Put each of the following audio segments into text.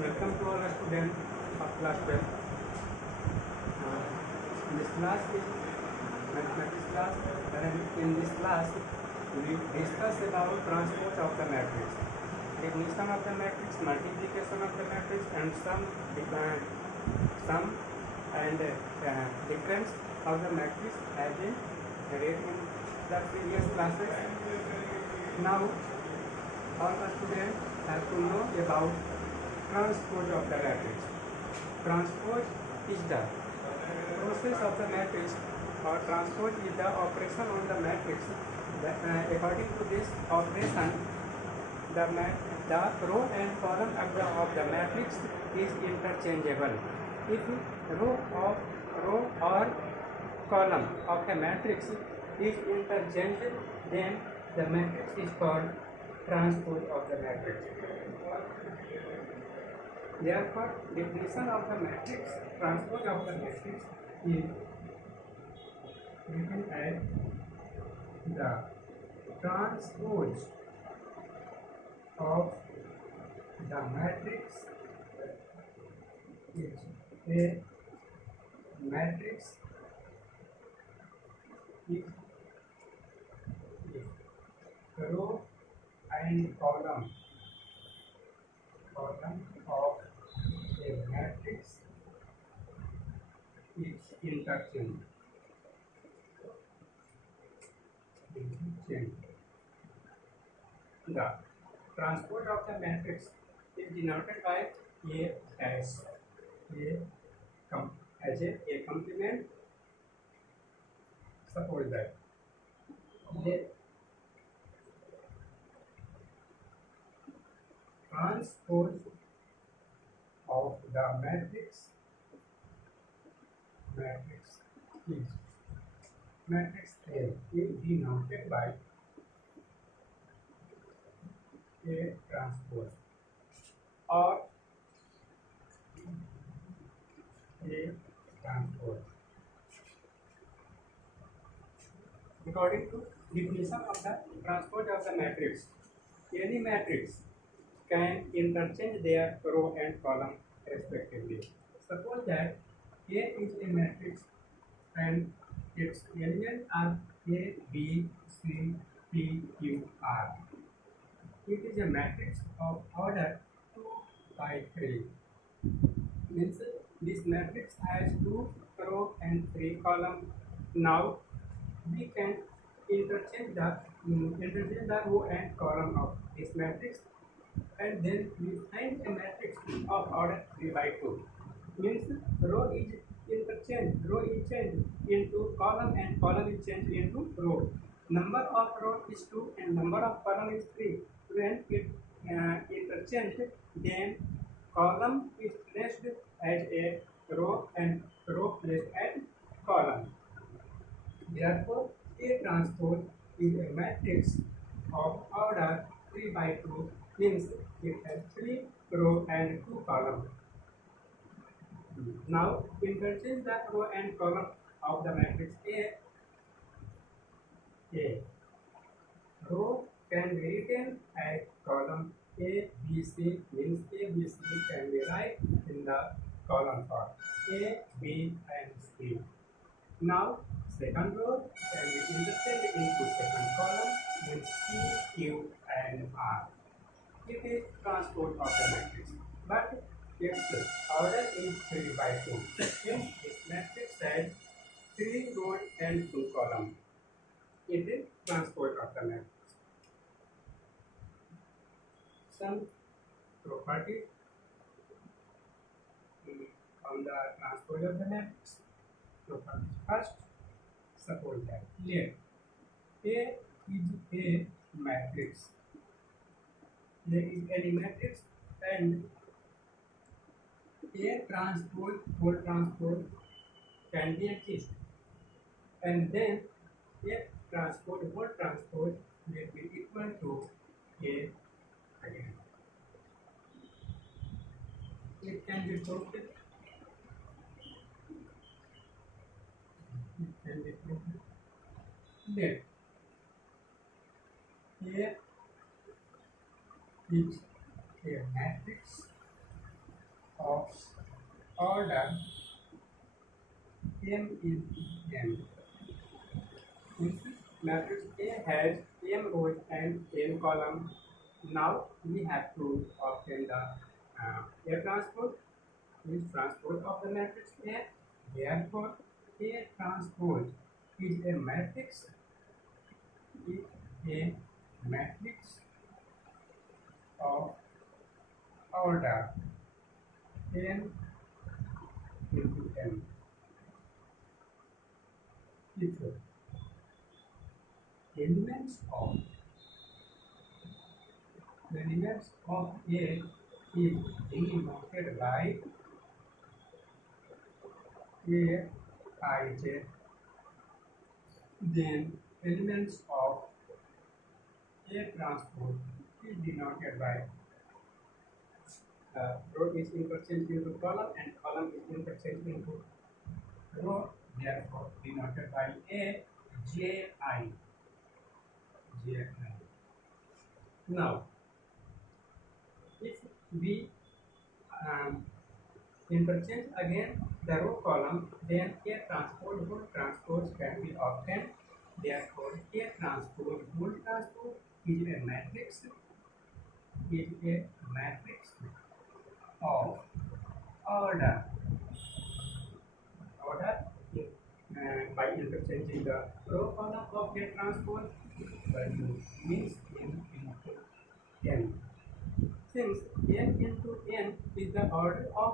Welcome to all students of class 12. This class is mathematics class, and in this class we discuss about transpose of the matrix, definition of the matrix, multiplication of the matrix, and some and difference of the matrix as in read in the previous classes. Now all the students have to know about transpose of the matrix. Transpose is the process of the matrix, or transpose is the operation on the matrix. According to this operation, the row and column of the matrix is interchangeable. If row or column of a matrix is interchanged, then the matrix is called transpose of the matrix. Therefore, definition of the matrix, transpose of the matrix is written as the transpose of the matrix is a matrix is row and column of a matrix is interchanged. The transpose of the matrix is denoted by A as a complement. Suppose that the transpose of the matrix A is denoted by A transpose or A transpose. According to definition of the transpose of the matrix, any matrix can interchange their row and column respectively. Suppose that A is a matrix and its elements are A, B, C, P, Q, R. It is a matrix of order 2 by 3. Means this matrix has 2 row and 3 column. Now we can interchange the row and column of this matrix, and then we find a matrix of order 3 by 2. Means row is interchanged, row is changed into column and column is changed into row. Number of row is 2 and number of column is 3. When it interchanged, then column is placed as a row and row placed as column. Therefore, A transpose is a matrix of order 3 by 2, means it has 3 row and 2 column. Now, interchange the row and column of the matrix A. Row can be written as column A, B, C, means A, B, C can be written in the column form A, B, and C. Now, second row can be interchanged into second column, means P, Q, and R. It is transpose of the matrix, but its order is 3 by 2. Since this matrix has 3 rows and 2 columns, it is transpose of the matrix. Some properties on the transpose of the matrix. First, suppose that let A is a matrix. There is any matrix and A transpose, whole transpose can be exist, and then A transpose, whole transpose will be equal to A again. It can be proved. Let A is a matrix of order m into n. Means matrix A has m rows and n columns. Now we have to obtain the A transpose, means transpose of the matrix A. Therefore, A transpose is a matrix of order n into n. If elements of A is denoted by Aij, then elements of A transpose is denoted by row is interchanged into column and column is interchanged into row, therefore denoted by A Ji. Now, if we interchange again the row column, then A transpose whole transpose can be obtained. Therefore, A transpose whole transpose is a matrix of order by interchanging the row column of A transpose value means n into n. Since n into n is the order of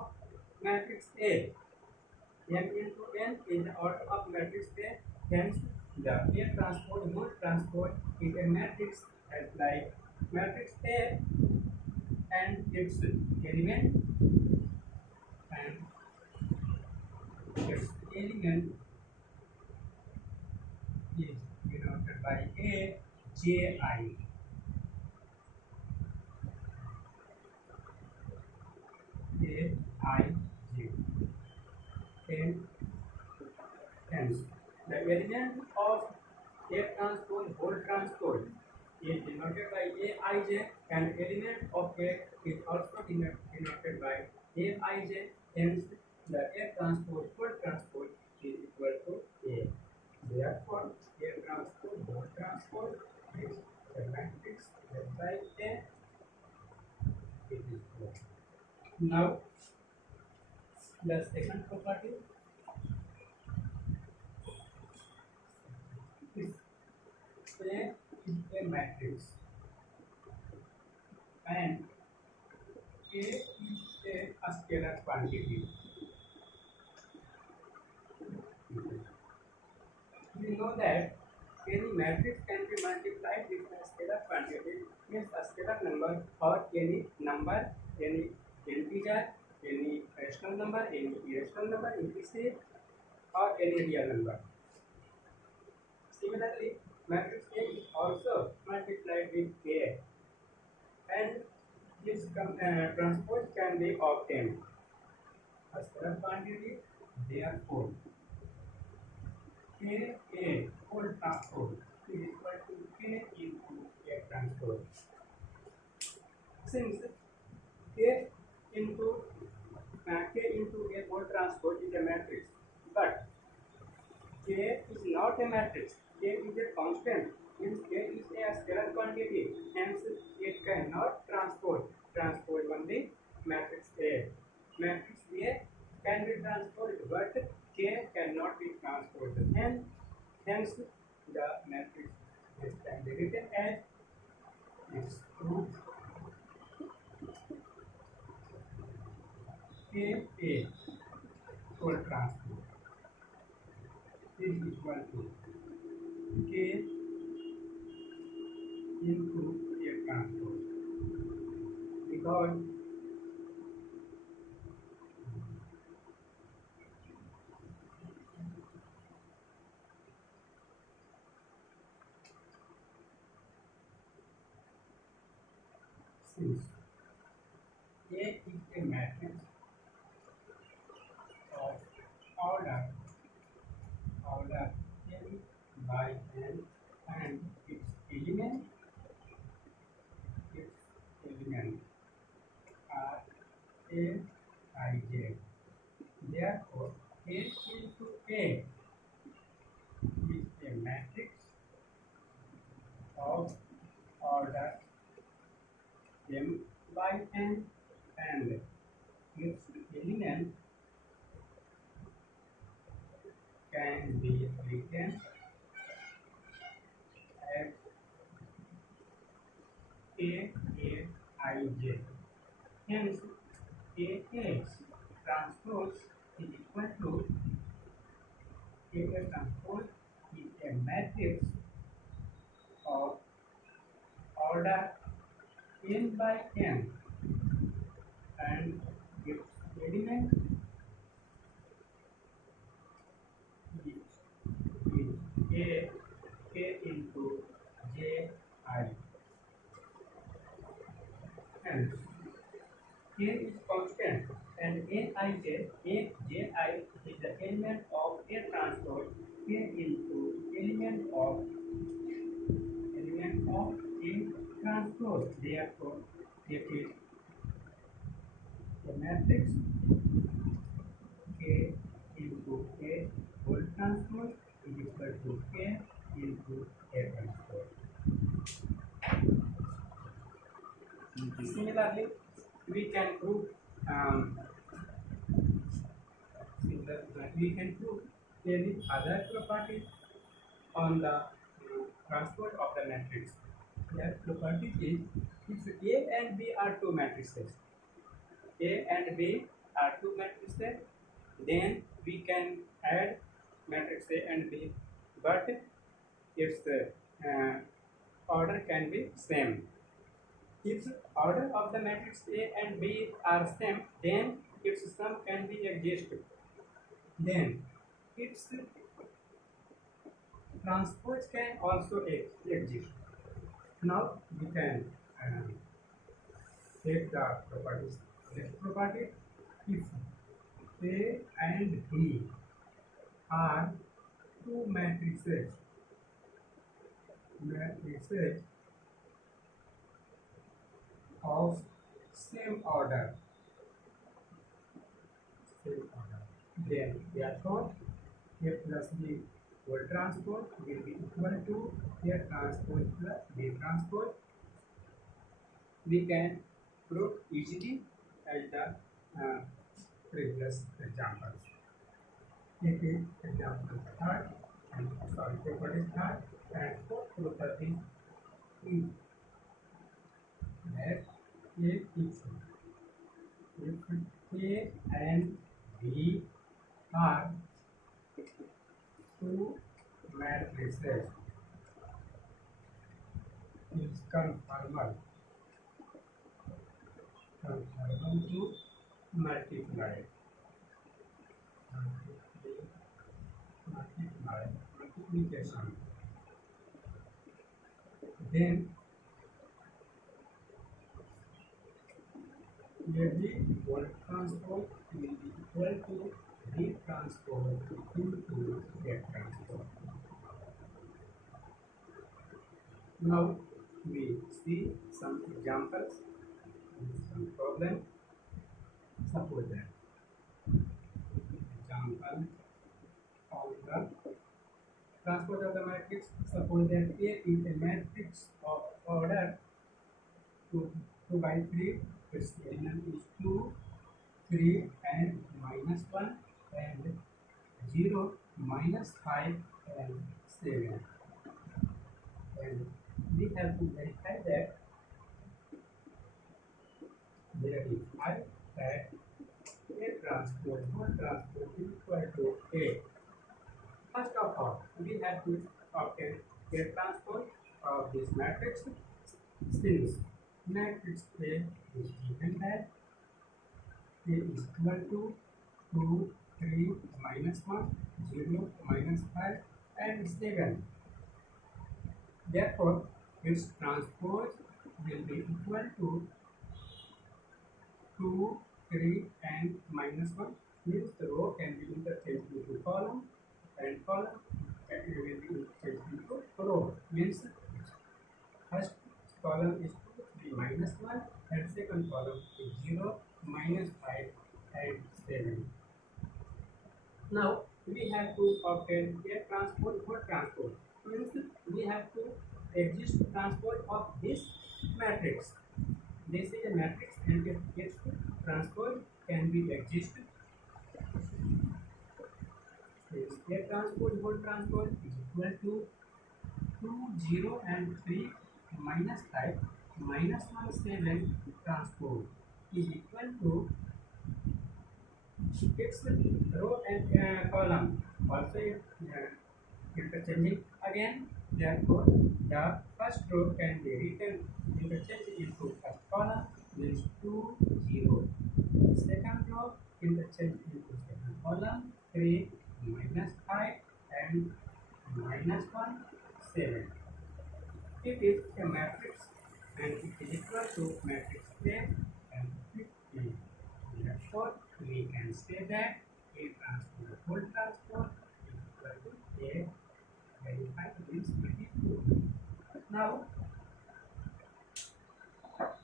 matrix A, n into n is the order of matrix A, hence the A transpose whole transpose is a matrix as like matrix A and its element is denoted by A Ji. And hence the element of A transpose whole transpose is denoted by Aij, and element of A is also denoted by Aij. Hence the A transpose whole transpose is equal to A. Therefore, A transpose whole transpose is a matrix just like A. It is 4. Now, the second property is A is a matrix and A is a scalar quantity. We know that any matrix can be multiplied with a scalar quantity, means a scalar number or any number, any integer, any rational number, any irrational number, implicit or any real number. Similarly, matrix A is also multiplied with A, and this transpose can be obtained. A scalar quantity, therefore, Ka whole transpose is equal to K into A transpose. Since K into A whole transpose is a matrix, but K is not a matrix. K is a constant, means K is a scalar quantity, hence it cannot transpose only matrix A. Matrix A can be transposed, but K cannot be transposed. Hence the matrix can be written as its proof Ka whole transpose is equal to K into A transpose, because since A is a matrix of order n by n, and its element are A ij. Therefore, A into A is a matrix of order m by n, and its element can be written as Aij. Hence, AX transpose is equal to AX transpose is a matrix of order n by n, and its element is A k into J I. Hence, K is constant and Aij is the element of A transpose K into element of A transpose. Therefore, it is a matrix K into A whole transpose is equal to K into A transpose. Similarly, we can prove any other properties on the transpose of the matrix. That property is, if A and B are two matrices, A and B are two matrices, then we can add matrix A and B, but its order can be same. If order of the matrix A and B are same, then its sum can be exist. Then its transpose can also exist. Now we can take the properties. Next property: if A and B are two matrices of same order, then therefore A plus B whole transpose will be equal to A transpose plus B transpose. We can prove easily as the previous examples. It is example third, and property third, and fourth property is that if A and B are two matrices is conformal to multiplication, then AB whole transpose will be equal to B transpose into A transpose. Now we see some examples, some problem. Suppose that example of the transpose of the matrix. Suppose that A is a matrix of order 2 by 3. Its element is 2, 3 and minus 1, and 0, minus 5 and 7. And we have to verify that there is 5 that A transpose is equal to A. First of all, we have to obtain A transpose of this matrix, since matrix A is given that A is equal to 2, 3, minus 1, 0, minus 5 and 7. Therefore, its transpose will be equal to 2, 3 and minus 1. Means the row can be interchanged into column, and column will be interchanged into row. Means first column is 2, 3, minus 1, and second column is 0, minus 5 and have to obtain a transpose for transpose. Means we have to exist transpose of this matrix. This is a matrix and its transpose can be existed. A transpose whole transpose is equal to 2 0 and 3 minus 5 minus 1 7 transpose is equal to its row and column also interchanging again. Therefore, the first row can be written interchanged into first column means 2 0. Second row interchanged into second column 3 minus 5 and minus 1 7. It is a matrix and it is equal to matrix A and 50. Therefore, we can say that A transpose whole transpose is equal to A. Verify this it is true. Now,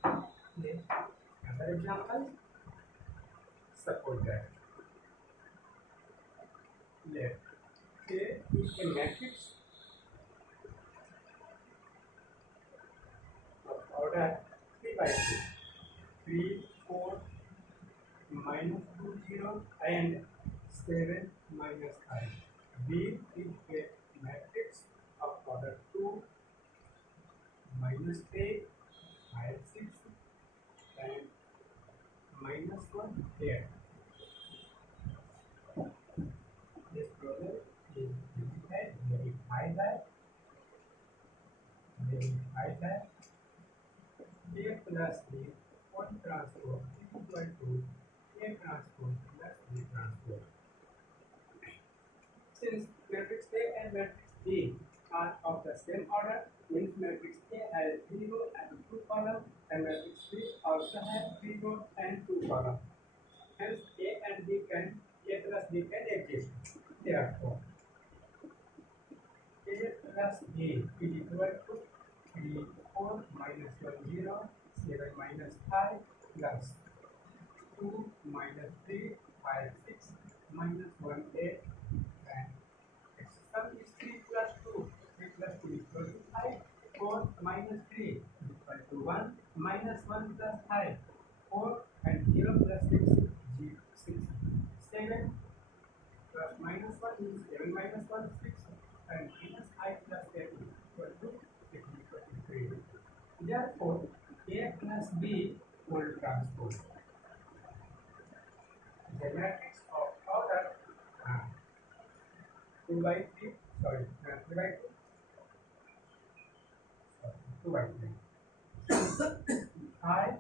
another example, suppose that let A is a matrix of order 3 by 2, 3, 4, minus 2 0 and 7 minus 5. B is a matrix of order 2 minus 8 5 6 and minus 1 8. This problem is verify that A plus B one transpose is equal to A transpose plus B transpose. Since matrix A and matrix B are of the same order, means matrix A has 3 rows and 2 columns, and matrix B also has 3 rows and 2 columns. Hence, A and B can A plus B can exist. Therefore, A plus B is equal to 3 4 minus 1 0 7 minus 5 plus 2 minus 3 5 6 minus 1 8 and its sum is 3 plus 2. 3 plus 2 is equal to 5. 4 minus 3 is equal to 1 minus 1 plus 5. 4 and 0 plus 6 is 6. 7 plus minus 1 is 7 minus 1 6 and minus 5 plus 8 is equal to 23. Therefore, A plus B whole transpose. The matrix of order 2 by 3, sorry, 3 by 2, 2 by 3, 5,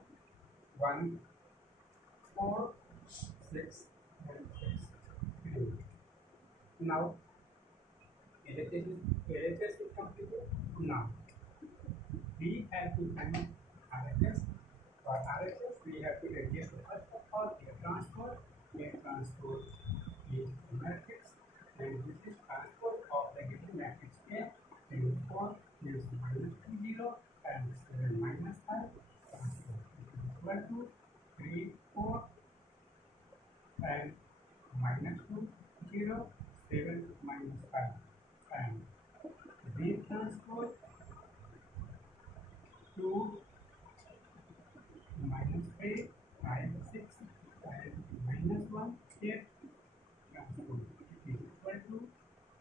1, 4, 6, and 6, 3. Now, LHS is completed. Now, we have to find RHS. For RHS, we have to reduce first of all A transpose. A transpose is a matrix, and this is transpose of the given matrix A. 3 4 is minus 2 0 and 7 minus 5 transpose is equal to 3 4 and minus 2 0 7 minus 5 and B transpose 2 minus 3 5 6 and minus 1 8 transpose is equal to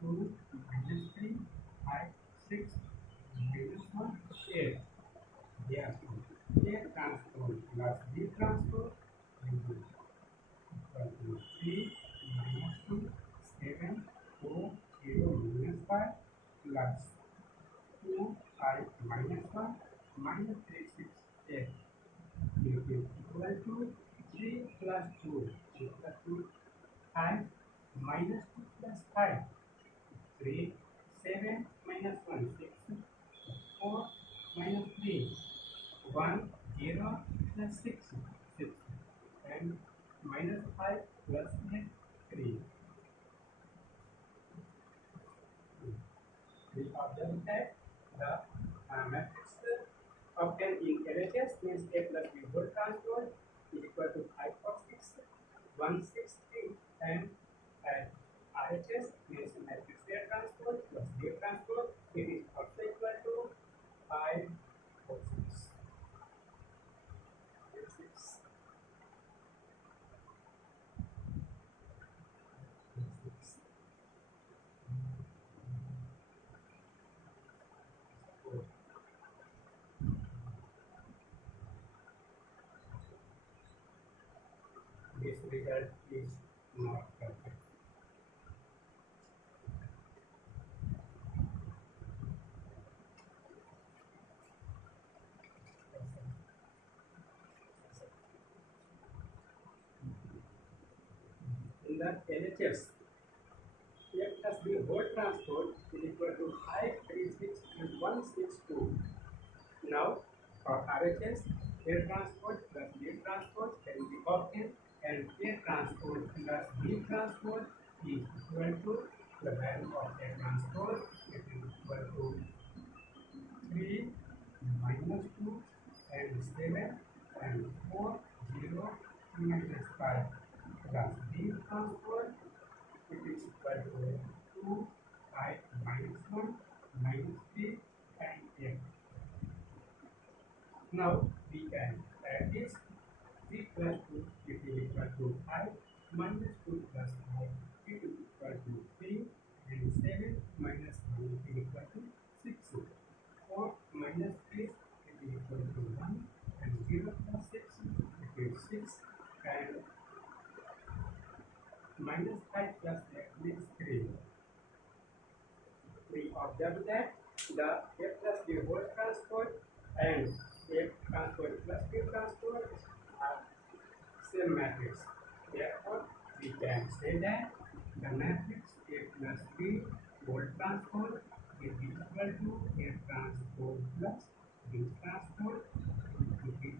2 minus 3 5 6 minus 1 8. Therefore, A transpose plus B transpose will be equal to 3 minus 2 7 4 0 minus 5 plus 2 5 minus 1 minus 3 6 8. It is equal to 3 plus 2 equal to 5 minus 2 plus 5 3 7 minus 1 6 4 minus 3 1 0 plus 6 6 and minus 5 plus 8 3. We observe that the matrix obtained in LHS means A plus B whole transpose is equal to 5 4 6 1 6 3 and at RHS this result is not perfect. In the LHS, F plus B whole transport is equal to 536 and 162. Now, for RHS, air transport plus B transport can be obtained, and air transport plus B transport is equal to the value of air transport, it is equal to 3 minus 2 and 7 and 4 0 minus 5 plus B transport, it is equal to 2 5 minus 1 minus 3 and 8. Now we can add this 3 plus 2, it is equal to 5 minus 2 plus 5, it is equal to 3 and 7 minus 1, it is equal to 6. 4 minus 3, it is equal to 1, and 0 plus 6, it is 6, and minus 5 plus that makes 3. We observe that the F plus B whole transport and F transport plus B transport are same matrix. Therefore, we can say that the matrix F plus B whole transport is equal to F transport plus B transport is